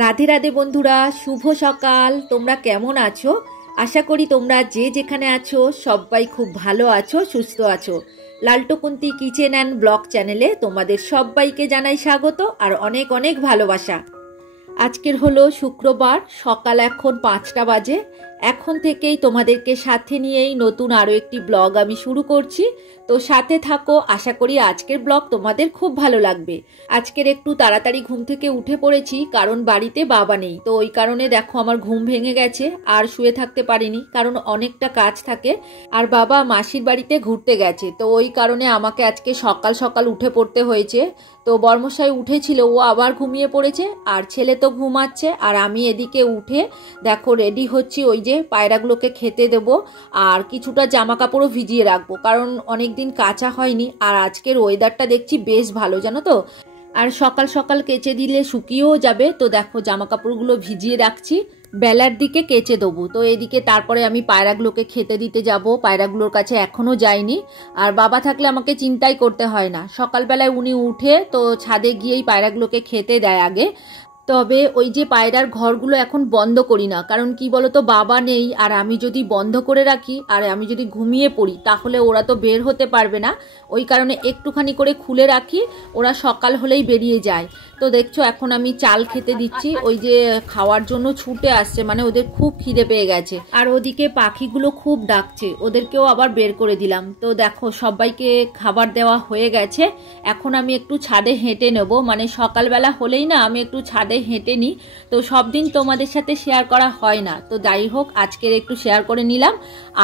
রাধে রাধে বন্ধুরা, শুভ সকাল। তোমরা কেমন আছো? আশা করি তোমরা যে যেখানে আছো সবাই খুব ভালো আছো, সুস্থ আছো। লালটুকুন্তি কিচেন অ্যান্ড ব্লগ চ্যানেলে তোমাদের সবাইকে জানাই স্বাগত আর অনেক অনেক ভালোবাসা। আজকের হলো শুক্রবার, সকাল এখন 5টা বাজে। এখন থেকেই তোমাদেরকে সাথে নিয়েই নতুন আরও একটি ব্লগ আমি শুরু করছি। তো সাথে থাকো, আশা করি আজকের ব্লগ তোমাদের খুব ভালো লাগবে। আজকের একটু তাড়াতাড়ি ঘুম থেকে উঠে পড়েছি, কারণ বাড়িতে বাবা নেই। তো ওই কারণে দেখো আমার ঘুম ভেঙে গেছে, আর শুয়ে থাকতে পারিনি, কারণ অনেকটা কাজ থাকে। আর বাবা মাসির বাড়িতে ঘুরতে গেছে, তো ওই কারণে আমাকে আজকে সকাল সকাল উঠে পড়তে হয়েছে। তো বর্মশাই উঠেছিল, ও আবার ঘুমিয়ে পড়েছে, আর ছেলে তো ঘুমাচ্ছে। আর আমি এদিকে উঠে দেখো রেডি হচ্ছি, ওই যে পায়রাগুলোকে খেতে দেব, আর কিছুটা জামা কাপড়ও ভিজিয়ে রাখবো, কারণ অনেকদিন কাচা হয়নি। আর আজকের ওয়েদারটা দেখছি বেশ ভালো, জানো তো। আর সকাল সকাল কেচে দিলে শুকিয়েও যাবে। তো দেখো জামা কাপড়গুলো ভিজিয়ে রাখছি, বেলার দিকে কেচে দেবো। তো এদিকে তারপরে আমি পায়রাগুলোকে খেতে দিতে যাব। পায়রাগুলোর কাছে এখনও যাইনি। আর বাবা থাকলে আমাকে চিন্তাই করতে হয় না, সকালবেলায় উনি উঠে তো ছাদে গিয়েই পায়রাগুলোকে খেতে দেয় আগে। তবে ওই যে পায়রার ঘরগুলো এখন বন্ধ করি না, কারণ কি বলতো, বাবা নেই। আর আমি যদি বন্ধ করে রাখি আর আমি যদি ঘুমিয়ে পড়ি, তাহলে ওরা তো বের হতে পারবে না। ওই কারণে একটুখানি করে খুলে রাখি, ওরা সকাল হলেই বেরিয়ে যায়। তো দেখছো এখন আমি চাল খেতে দিচ্ছি, ওই যে খাওয়ার জন্য ছুটে আসছে, মানে ওদের খুব খিদে পেয়ে গেছে। আর ওদিকে পাখিগুলো খুব ডাকছে, ওদেরকেও আবার বের করে দিলাম। তো দেখো সবাইকে খাবার দেওয়া হয়ে গেছে। এখন আমি একটু ছাদে হেঁটে নেব, মানে সকালবেলা হলেই না আমি একটু ছাদে হেঁটে নিই। তো সব দিন তোমাদের সাথে শেয়ার করা হয় না, তো যাই হোক আজকের একটু শেয়ার করে নিলাম।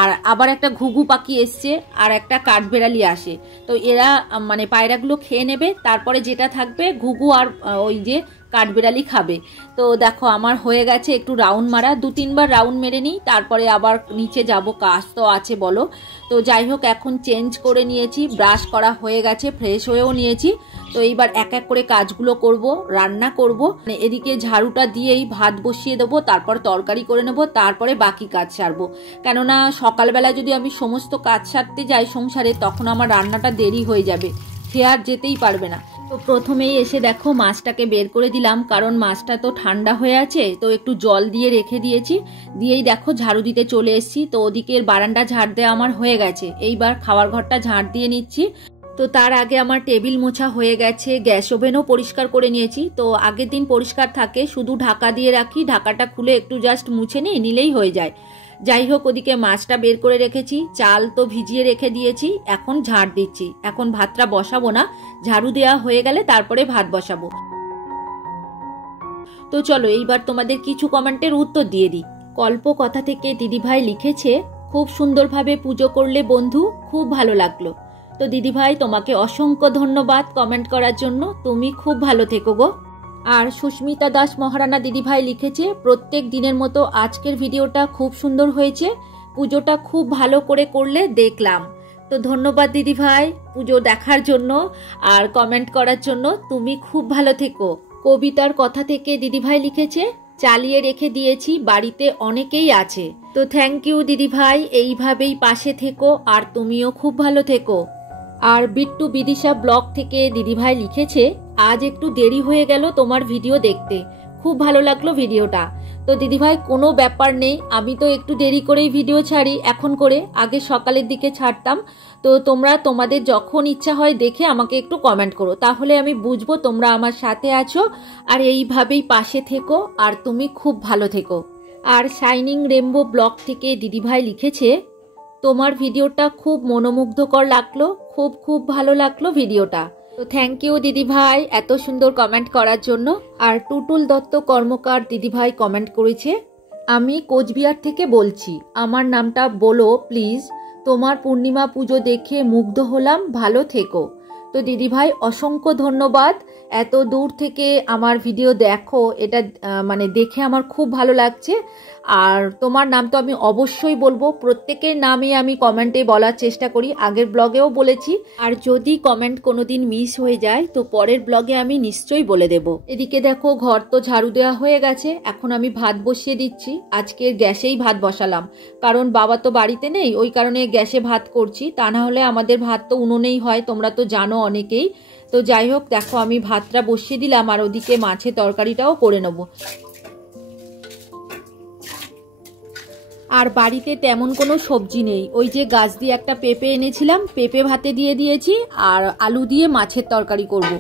আর আবার একটা ঘুঘু পাখি এসছে, আর একটা কাঠবেড়ালি আসে। তো এরা মানে পায়রাগুলো খেয়ে নেবে, তারপরে যেটা থাকবে ঘুঘু আর ওই যে কাঠবেড়ালি খাবে। তো দেখো আমার হয়ে গেছে একটু রাউন্ড মারা, 2-3বার রাউন্ড মেরে নিই, তারপরে আবার নিচে যাব, কাজ তো আছে বলো। তো যাই হোক এখন চেঞ্জ করে নিয়েছি, ব্রাশ করা হয়ে গেছে, ফ্রেশ হয়েও নিয়েছি। তো এইবার এক এক করে কাজগুলো করব, রান্না করব। মানে এদিকে ঝাড়ুটা দিয়েই ভাত বসিয়ে দেবো, তারপর তরকারি করে নেব, তারপরে বাকি কাজ সারবো। কেননা সকালবেলা যদি আমি সমস্ত কাজ সারতে যাই সংসারে, তখন আমার রান্নাটা দেরি হয়ে যাবে, খেয়ে আর যেতেই পারবে না। তো প্রথমেই এসে দেখো মাছটাকে বের করে দিলাম, কারণ মাছটা তো ঠান্ডা হয়ে আছে। তো একটু জল দিয়ে রেখে দিয়েছি, দিয়েই দেখো ঝাড়ু দিতে চলে এসেছি। তো ওদিকের বারান্দা ঝাড় দেওয়া আমার হয়ে গেছে, এইবার খাওয়ার ঘরটা ঝাড় দিয়ে নিচ্ছি। তো তার আগে আমার টেবিল মোছা হয়ে গেছে, গ্যাস ওভেনও পরিষ্কার করে নিয়েছি। তো আগের দিন পরিষ্কার থাকে, শুধু ঢাকা দিয়ে রাখি, ঢাকাটা খুলে একটু জাস্ট মুছে নিলেই হয়ে যায়। যাই হোক ওদিকে মাছটা বের করে রেখেছি, চাল তো ভিজিয়ে রেখে দিয়েছি, এখন ঝাড় দিচ্ছি। এখন ভাতটা বসাবো না, ঝাড়ু দেওয়া হয়ে গেলে তারপরে ভাত বসাবো। তো চলো এইবার তোমাদের কিছু কমেন্টের উত্তর দিয়ে দিই। কল্প কথা থেকে দিদিভাই লিখেছে, খুব সুন্দরভাবে পুজো করলে বন্ধু, খুব ভালো লাগলো। তো দিদিভাই তোমাকে অসংখ্য ধন্যবাদ কমেন্ট করার জন্য, তুমি খুব ভালো থেকো গো। আর সুস্মিতা দাস মহারানা দিদিভাই লিখেছে, প্রত্যেক দিনের মতো আজকের ভিডিওটা খুব সুন্দর হয়েছে, পুজোটা খুব ভালো করে করলে দেখলাম। তো ধন্যবাদ দিদিভাই পুজো দেখার জন্য আর কমেন্ট করার জন্য, তুমি খুব ভালো থেকো। কবিতার কথা থেকে দিদিভাই লিখেছে, চালিয়ে রেখে দিয়েছি, বাড়িতে অনেকেই আছে। তো থ্যাংক ইউ দিদিভাই, এইভাবেই পাশে থেকো, আর তুমিও খুব ভালো থেকো। আর বিট্টু বিদিশা ব্লগ থেকে দিদিভাই লিখেছে, আজ একটু দেরি হয়ে গেল তোমার ভিডিও দেখতে, খুব ভালো লাগলো ভিডিওটা। তো দিদিভাই কোনো ব্যাপার নেই, আমি তো একটু দেরি করেই ভিডিও ছাড়ি এখন করে, আগে সকালের দিকে ছাড়তাম। তো তোমরা তোমাদের যখন ইচ্ছা হয় দেখে আমাকে একটু কমেন্ট করো, তাহলে আমি বুঝবো তোমরা আমার সাথে আছো। আর এইভাবেই পাশে থেকো, আর তুমি খুব ভালো থেকো। আর শাইনিং রেমবো ব্লগ থেকে দিদিভাই লিখেছে, তোমার ভিডিওটা খুব মনোমুগ্ধকর লাগলো, খুব খুব ভালো লাগলো ভিডিওটা। তো থ্যাংক ইউ দিদিভাই এত সুন্দর কমেন্ট করার জন্য। আর টুটুল দত্ত কর্মকার দিদিভাই কমেন্ট করেছে, আমি কোচবিহার থেকে বলছি, আমার নামটা বলো প্লিজ, তোমার পূর্ণিমা পুজো দেখে মুগ্ধ হলাম, ভালো থেকো। তো দিদিভাই অসংখ্য ধন্যবাদ, এত দূর থেকে আমার ভিডিও দেখো, এটা মানে দেখে আমার খুব ভালো লাগছে। আর তোমার নাম তো আমি অবশ্যই বলবো, প্রত্যেকের নামই আমি কমেন্টে বলার চেষ্টা করি, আগের ব্লগেও বলেছি। আর যদি কমেন্ট কোনোদিন মিস হয়ে যায় তো পরের ব্লগে আমি নিশ্চয়ই বলে দেব। এদিকে দেখো ঘর তো ঝাড়ু দেওয়া হয়ে গেছে, এখন আমি ভাত বসিয়ে দিচ্ছি। আজকের গ্যাসেই ভাত বসালাম, কারণ বাবা তো বাড়িতে নেই, ওই কারণে গ্যাসে ভাত করছি, তা না হলে আমাদের ভাত তো উনুনেই হয়, তোমরা তো জানো অনেকেই। তো যাই হোক দেখো আমি ভাতটা বসিয়ে দিলাম আর ওদিকে মাছের তরকারিটাও করে নেব। আর বাড়িতে তেমন কোনো সবজি নেই, ওই যে গাছ দিয়ে একটা পেঁপে এনেছিলাম, পেঁপে ভাতে দিয়ে দিয়েছি আর আলু দিয়ে মাছের তরকারি করব।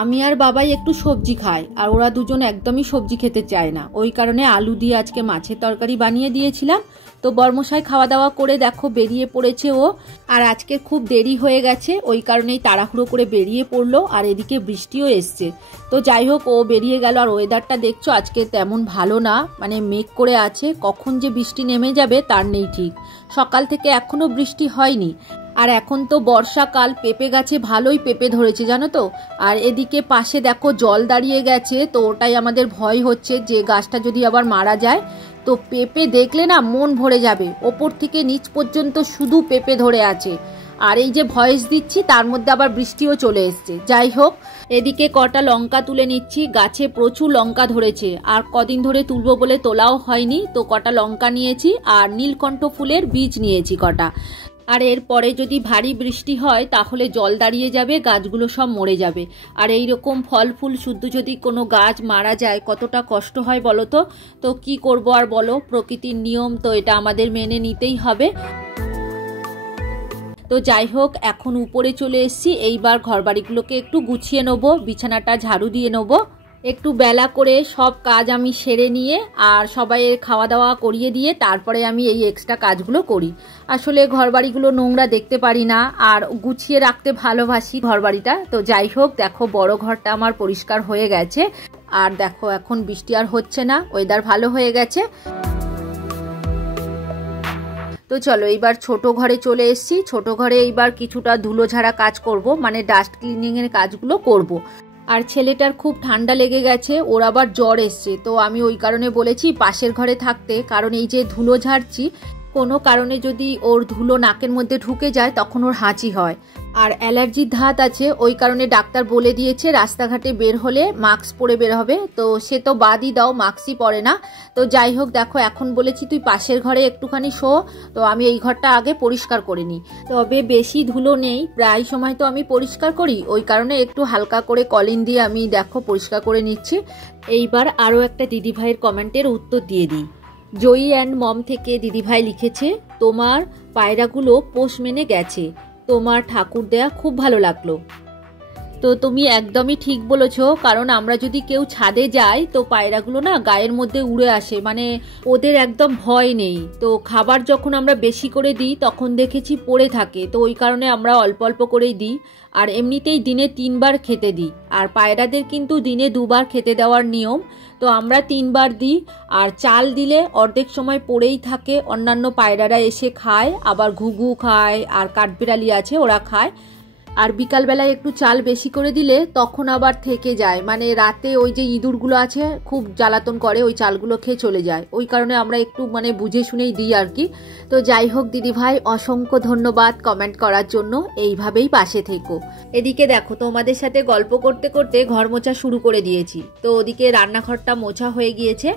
আমি আর বাবাই একটু সবজি খাই আর ওরা দুজন একদমই সবজি খেতে চায় না, ওই কারণে আলু দিয়ে আজকে মাছের তরকারি বানিয়ে দিয়েছিলাম। তো বর্মশাই খাওয়া দাওয়া করে দেখো বেরিয়ে পড়েছে ও, আর আজকে খুব দেরি হয়ে গেছে ওই কারণেই তাড়াহুড়ো করে বেরিয়ে পড়লো, আর এদিকে বৃষ্টিও এসছে। তো যাই হোক ও বেরিয়ে গেল। আর ওয়েদারটা দেখছো আজকে তেমন ভালো না, মানে মেঘ করে আছে, কখন যে বৃষ্টি নেমে যাবে তার নেই ঠিক। সকাল থেকে এখনো বৃষ্টি হয়নি। আর এখন তো বর্ষাকাল, পেঁপে গাছে ভালোই পেঁপে ধরেছে জানো তো। আর এদিকে পাশে দেখো জল দাঁড়িয়ে গেছে, তো ওটাই আমাদের ভয় হচ্ছে যে গাছটা যদি আবার মারা যায়। তো পেঁপে দেখলে না মন ভরে যাবে, ওপর থেকে নিচ পর্যন্ত শুধু পেঁপে ধরে আছে। আর এই যে ভয়েস দিচ্ছি তার মধ্যে আবার বৃষ্টিও চলে এসছে। যাই হোক এদিকে কটা লঙ্কা তুলে নিচ্ছি, গাছে প্রচুর লঙ্কা ধরেছে আর কদিন ধরে তুলবো বলে তোলাও হয়নি। তো কটা লঙ্কা নিয়েছি আর নীলকণ্ঠ ফুলের বীজ নিয়েছি কটা। আর এরপরে যদি ভারী বৃষ্টি হয় তাহলে জল দাঁড়িয়ে যাবে, গাছগুলো সব মরে যাবে। আর এই রকম ফল ফুল শুদ্ধ যদি কোনো গাছ মারা যায় কতটা কষ্ট হয় বলো তো। তো কি করবো আর বলো, প্রকৃতির নিয়ম তো, এটা আমাদের মেনে নিতেই হবে। তো যাই হোক এখন উপরে চলে এসেছি, এইবার ঘরবাড়িগুলোকে একটু গুছিয়ে নেবো, বিছানাটা ঝাড়ু দিয়ে নেবো। একটু বেলা করে সব কাজ আমি সেরে নিয়ে আর সবাইয়ের খাওয়া দাওয়া করিয়ে দিয়ে তারপরে আমি এই এক্সট্রা কাজগুলো করি। আসলে ঘরবাড়িগুলো নোংরা দেখতে পারি না আর গুছিয়ে রাখতে ভালোবাসি ঘরবাড়িটা। তো যাই হোক দেখো বড় ঘরটা আমার পরিষ্কার হয়ে গেছে। আর দেখো এখন বৃষ্টি আর হচ্ছে না, ওয়েদার ভালো হয়ে গেছে। তো চলো এইবার ছোট ঘরে চলে এসেছি। ছোট ঘরে এইবার কিছুটা ধুলো ঝাড়া কাজ করব, মানে ডাস্ট ক্লিনিং এর কাজগুলো করব। আর ছেলেটার খুব ঠান্ডা লেগে গেছে, ওর আবার জ্বর এসছে। তো আমি ওই কারণে বলেছি পাশের ঘরে থাকতে, কারণ এই যে ধুলো ঝাড়ছি কোনো কারণে যদি ওর ধুলো নাকের মধ্যে ঢুকে যায় তখন ওর হাঁচি হয়। আর অ্যালার্জির ধাত আছে, ওই কারণে ডাক্তার বলে দিয়েছে রাস্তাঘাটে বের হলে মাস্ক পরে বের হবে। তো সে তো বাদই দাও, মাস্কই পরে না। তো যাই হোক দেখো এখন বলেছি তুই পাশের ঘরে একটুখানি শো, তো আমি এই ঘরটা আগে পরিষ্কার করে নিই। তবে বেশি ধুলো নেই, প্রায় সময় তো আমি পরিষ্কার করি, ওই কারণে একটু হালকা করে কলিন দিয়ে আমি দেখো পরিষ্কার করে নিচ্ছি। এইবার আরও একটা দিদিভাইয়ের কমেন্টের উত্তর দিয়ে দিই। জয়ী অ্যান্ড মম থেকে দিদিভাই লিখেছে, তোমার পায়রাগুলো পোষ মেনে গেছে, তোমার ঠাকুর দেয়া খুব ভালো লাগলো। তো তুমি একদমই ঠিক বলেছো, কারণ আমরা যদি কেউ ছাদে যাই তো পায়রাগুলো না গায়ের মধ্যে উড়ে আসে, মানে ওদের একদম ভয় নেই। তো খাবার যখন আমরা বেশি করে দিই তখন দেখেছি পড়ে থাকে, তো ওই কারণে আমরা অল্প অল্প করেই দিই। আর এমনিতেই দিনে 3 বার খেতে দিই, আর পায়রাদের কিন্তু দিনে 2 বার খেতে দেওয়ার নিয়ম। তো আমরা 3 বার দিই। আর চাল দিলে অর্ধেক সময় পড়েই থাকে, অন্যান্য পায়রারা এসে খায়, আবার ঘুঘু খায় আর কাঠবিড়ালি আছে ওরা খায়। আর বিকালবেলায় একটু চাল বেশি করে দিলে তখন আবার থেকে যায়, মানে রাতে ওই যে ইঁদুরগুলো আছে খুব জ্বালাতন করে, ওই চালগুলো খেয়ে চলে যায়, ওই কারণে আমরা একটু মানে বুঝে শুনেই দিই আর কি। তো যাই হোক দিদিভাই অসংখ্য ধন্যবাদ কমেন্ট করার জন্য, এইভাবেই পাশে থেকো। এদিকে দেখো তোমাদের সাথে গল্প করতে করতে ঘর মোছা শুরু করে দিয়েছি। তো ওদিকে রান্নাঘরটা মোছা হয়ে গিয়েছে,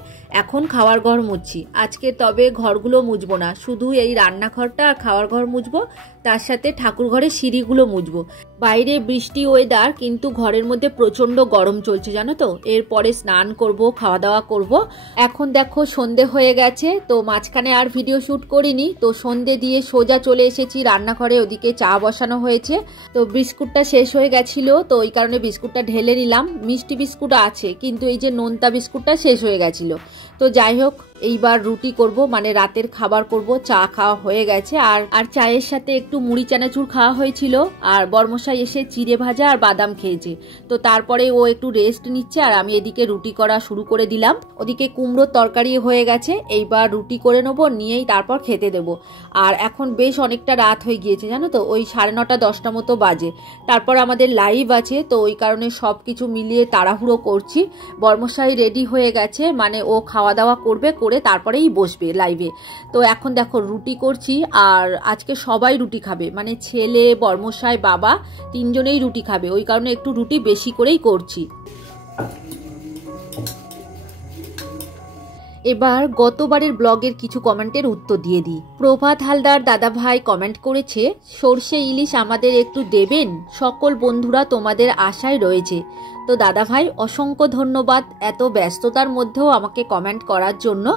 এখন খাওয়ার ঘর মুছছি আজকে। তবে ঘরগুলো মুছবো না, শুধু এই রান্নাঘরটা আর খাওয়ার ঘর মুছবো, তার সাথে ঠাকুর ঘরের সিঁড়িগুলো মুছবো। বাইরে বৃষ্টি ওয়েদার, কিন্তু ঘরের মধ্যে প্রচন্ড গরম চলছে জানো তো। এরপরে স্নান করব, খাওয়া দাওয়া করব। এখন দেখো সন্ধে হয়ে গেছে, তো মাঝখানে আর ভিডিও শুট করিনি। তো সন্ধে দিয়ে সোজা চলে এসেছি রান্নাঘরে, ওদিকে চা বসানো হয়েছে। তো বিস্কুটটা শেষ হয়ে গেছিল, তো ওই কারণে বিস্কুটটা ঢেলে নিলাম। মিষ্টি বিস্কুট আছে কিন্তু এই যে নোনতা বিস্কুটটা শেষ হয়ে গেছিল। তো যাই হোক এইবার রুটি করব, মানে রাতের খাবার করব। চা খাওয়া হয়ে গেছে, আর চায়ের সাথে একটু মুড়ি চানাচুর খাওয়া হয়েছিল। আর বর্মশাই এসে চিড়ে ভাজা আর বাদাম খেয়েছে। তো তারপরে ও একটু রেস্ট নিচ্ছে আর আমি এদিকে রুটি করা শুরু করে দিলাম। ওদিকে কুমড়োর তরকারি হয়ে গেছে, এইবার রুটি করে নেবো, নিয়েই তারপর খেতে দেবো। আর এখন বেশ অনেকটা রাত হয়ে গিয়েছে জানো তো, ওই 9:30 10টা মতো বাজে। তারপর আমাদের লাইভ আছে, তো ওই কারণে সব কিছু মিলিয়ে তাড়াহুড়ো করছি। বর্মশাই রেডি হয়ে গেছে, মানে ও খাওয়া দাওয়া করবে, করে তারপরেই বসবে লাইভে। তো এখন দেখো রুটি করছি, আর আজকে সবাই রুটি খাবে, মানে ছেলে বর্মশাই বাবা 3 জনেই রুটি খাবে, ওই কারণে একটু রুটি বেশি করেই করছি। এবার গতবারের ব্লগের কিছু কমেন্টের উত্তর দিয়ে দিই। প্রভাত হালদার দাদা ভাই কমেন্ট করেছে, সর্ষে ইলিশ আমাদের একটু দেবেন, সকল বন্ধুরা তোমাদের আশায় রয়েছে। তো দাদা ভাই অসংখ্য ধন্যবাদ এত ব্যস্ততার মধ্যেও আমাকে কমেন্ট করার জন্য।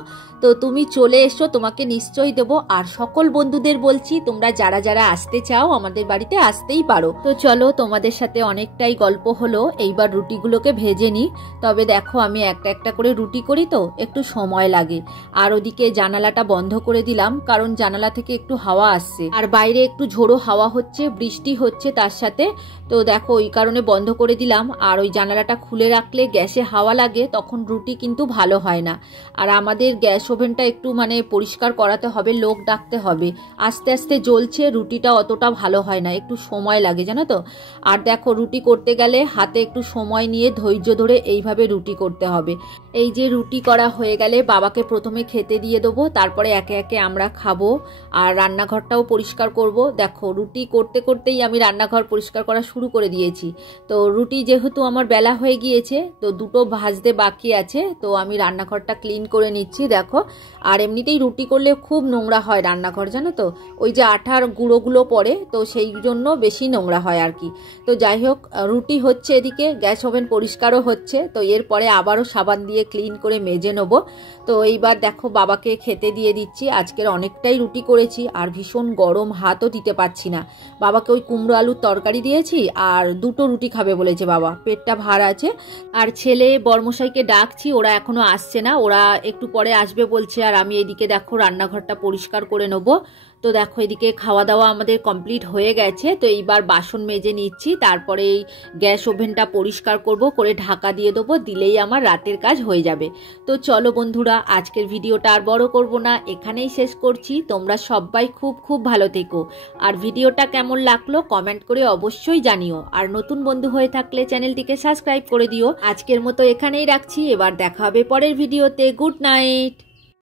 তো তুমি চলে এসো, তোমাকে নিশ্চয়ই দেবো। আর সকল বন্ধুদের বলছি, তোমরা যারা যারা আসতে চাও আমাদের বাড়িতে আসতেই পারো। তো চলো, তোমাদের সাথে অনেকটাই গল্প হলো, এইবার রুটিগুলোকে ভেজে নিই। তবে দেখো আমি একটা একটা করে রুটি করি তো একটু সময় লাগে। আর ওদিকে জানালাটা বন্ধ করে দিলাম, কারণ জানালা থেকে একটু হাওয়া আসছে আর বাইরে একটু ঝোড়ো হাওয়া হচ্ছে, বৃষ্টি হচ্ছে তার সাথে। তো দেখো ওই কারণে বন্ধ করে দিলাম। আর ওই জানালাটা খুলে রাখলে গ্যাসে হাওয়া লাগে, তখন রুটি কিন্তু ভালো হয় না। আর আমাদের গ্যাস ওভেনটা একটু পরিষ্কার করাতে হবে, লোক ডাকতে হবে। আস্তে আস্তে জ্বলছে, রুটিটা অতটা ভালো হয় না, একটু সময় লাগে জানো তো। আর দেখো রুটি করতে গেলে হাতে একটু সময় নিয়ে ধৈর্য ধরে এইভাবে রুটি করতে হবে। এই যে রুটি করা হয়ে গেলে বাবাকে প্রথমে খেতে দিয়ে দেবো, তারপরে একে একে আমরা খাবো। আর রান্নাঘরটাও পরিষ্কার করব। দেখো রুটি করতে করতেই আমি রান্নাঘর পরিষ্কার করা শুরু করে দিয়েছি। তো রুটি যেহেতু আমার বেলা হয়ে গিয়েছে, তো দুটো ভাজতে বাকি আছে, তো আমি রান্নাঘরটা ক্লিন করে নিচ্ছি। দেখো আর এমনিতেই রুটি করলে খুব নোংরা হয় রান্নাঘর, জানো তো, ওই যে আঠার গুঁড়োগুলো পড়ে, তো সেই জন্য বেশি নোংরা হয় আর কি। তো যাই হোক, রুটি হচ্ছে, এদিকে গ্যাস ওভেন পরিষ্কারও হচ্ছে। তো এরপরে আবারও সাবান দিয়ে ক্লিন করে মেজে নেবো। তো এইবার দেখো বাবাকে খেতে দিয়ে দিচ্ছি। আজকের অনেকটাই রুটি করেছি আর ভীষণ গরম, হাতও দিতে পারছি না। বাবাকে ওই কুমড়ো আলুর তরকারি দিয়েছি আর দুটো রুটি খাবে বলেছে বাবা, পেটটা ভার আছে। আর ছেলে বর্মশাইকে ডাকছি, ওরা এখনো আসছে না, ওরা একটু পরে আসবে বলছে। আর আমি এদিকে দেখো রান্নাঘরটা পরিষ্কার করে নেবো। তো দেখো এদিকে খাওয়া দাওয়া আমাদের কমপ্লিট হয়ে গেছে। তো এইবার বাসন মেজে নিচ্ছি, তারপরে এই গ্যাস ওভেনটা পরিষ্কার করব, করে ঢাকা দিয়ে দেবো, দিলেই আমার রাতের কাজ হয়ে যাবে। তো চলো বন্ধুরা, আজকের ভিডিওটা আর বড় করব না, এখানেই শেষ করছি। তোমরা সবাই খুব খুব ভালো থেকো। আর ভিডিওটা কেমন লাগলো কমেন্ট করে অবশ্যই জানিও। আর নতুন বন্ধু হয়ে থাকলে চ্যানেলটিকে সাবস্ক্রাইব করে দিও। আজকের মতো এখানেই রাখছি, এবার দেখা হবে পরের ভিডিওতে। Good night.